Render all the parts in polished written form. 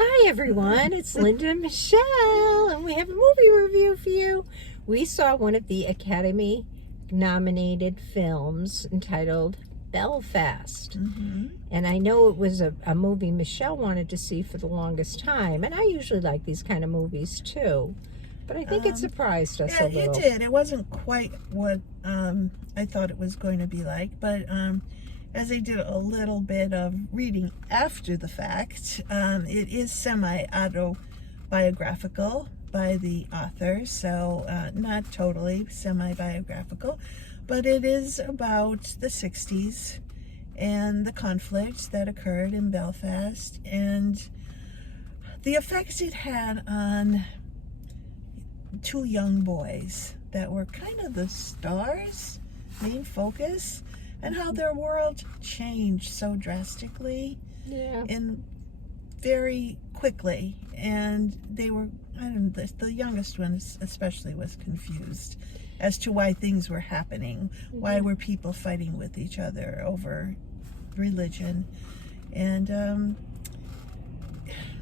Hi everyone, it's Linda and Michelle, and we have a movie review for you. We saw one of the Academy nominated films entitled Belfast. And I know it was a movie Michelle wanted to see for the longest time, and I usually like these kind of movies too, but I think it surprised us a little. It did. It wasn't quite what I thought it was going to be like, but as I did a little bit of reading after the fact, it is semi-autobiographical by the author, so not totally semi-biographical, but it is about the 60s and the conflict that occurred in Belfast and the effects it had on two young boys that were kind of the stars, main focus, and how their world changed so drastically and very quickly. And they were, the youngest one especially was confused as to why things were happening. Why were people fighting with each other over religion? And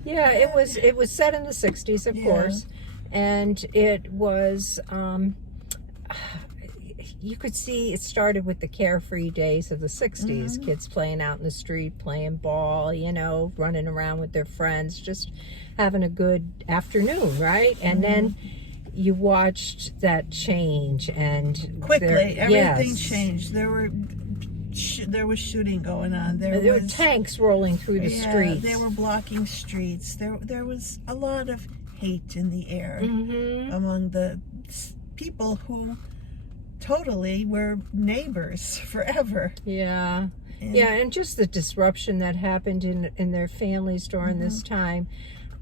it was set in the 60s, of course, and it was you could see it started with the carefree days of the 60s, kids playing out in the street, playing ball, running around with their friends, just having a good afternoon, right? And then you watched that change, and quickly everything changed. There was shooting going on. There were tanks rolling through the streets. They were blocking streets. There was a lot of hate in the air among the people who totally were neighbors forever. And just the disruption that happened in their families during this time.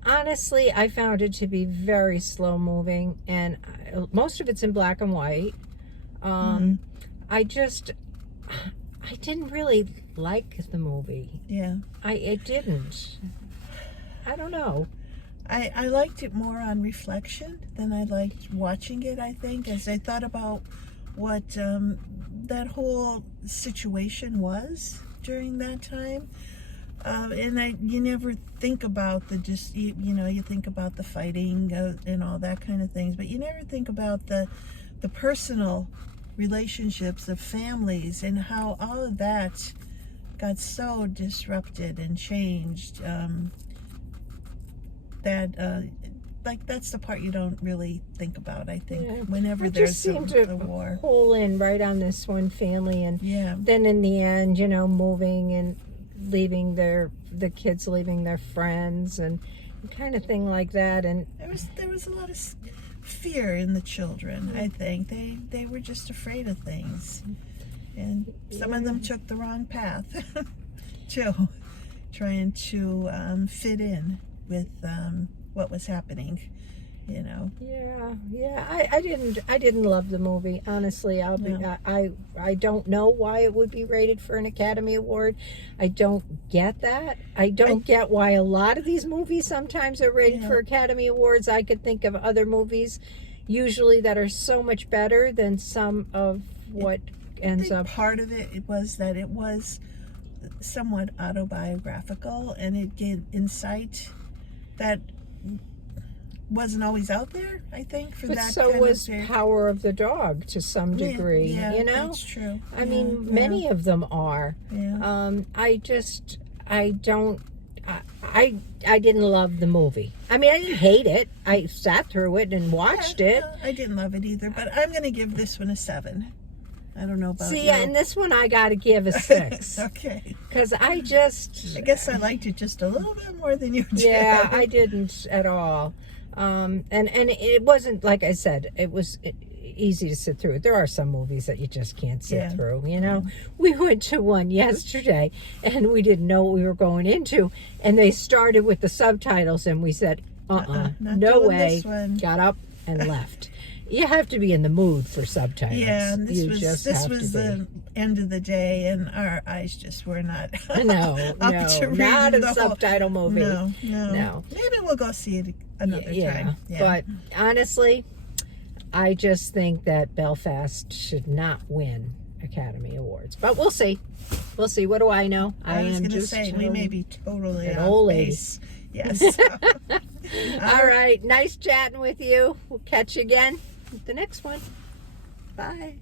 Honestly, I found it to be very slow moving, and most of it's in black and white. I didn't really like the movie. I didn't. I don't know. I liked it more on reflection than I liked watching it, I think, as I thought about what that whole situation was during that time. And you never think about you think about the fighting and all that kind of things, but you never think about the personal relationships of families and how all of that got so disrupted and changed. That's the part you don't really think about, I think, whenever there's a war. It just seemed to pull in right on this one family, and then in the end, moving and leaving the kids leaving their friends and kind of thing like that. And there was a lot of fear in the children, I think. They were just afraid of things, and some of them took the wrong path too, trying to fit in with what was happening, I didn't love the movie, honestly. I don't know why it would be rated for an Academy Award. I don't get that. I don't get why a lot of these movies sometimes are rated for Academy Awards. I could think of other movies usually that are so much better than some of what ends up. Part of it was that it was somewhat autobiographical, and it gave insight that wasn't always out there, I think, for that. So was Power of the Dog to some degree, that's true. I mean, many of them are. I didn't love the movie. I mean, I didn't hate it. I sat through it and watched it. I didn't love it either, but I'm going to give this one a 7. I don't know about you. And this one I got to give a 6. Okay. Because I guess I liked it just a little bit more than you did. Yeah, I didn't at all. And it wasn't, like I said, it was easy to sit through. There are some movies that you just can't sit through, We went to one yesterday, and we didn't know what we were going into, and they started with the subtitles, and we said, no way. Got up and left. You have to be in the mood for subtitles. Yeah, and this was the end of the day, and our eyes just were not not a subtitle movie. No. Maybe we'll go see it another time. Yeah. But honestly, I just think that Belfast should not win Academy Awards. But we'll see. What do I know? I was going to say, we may be totally an off old lady. base. Yes. All right. Nice chatting with you. We'll catch you again with the next one. Bye.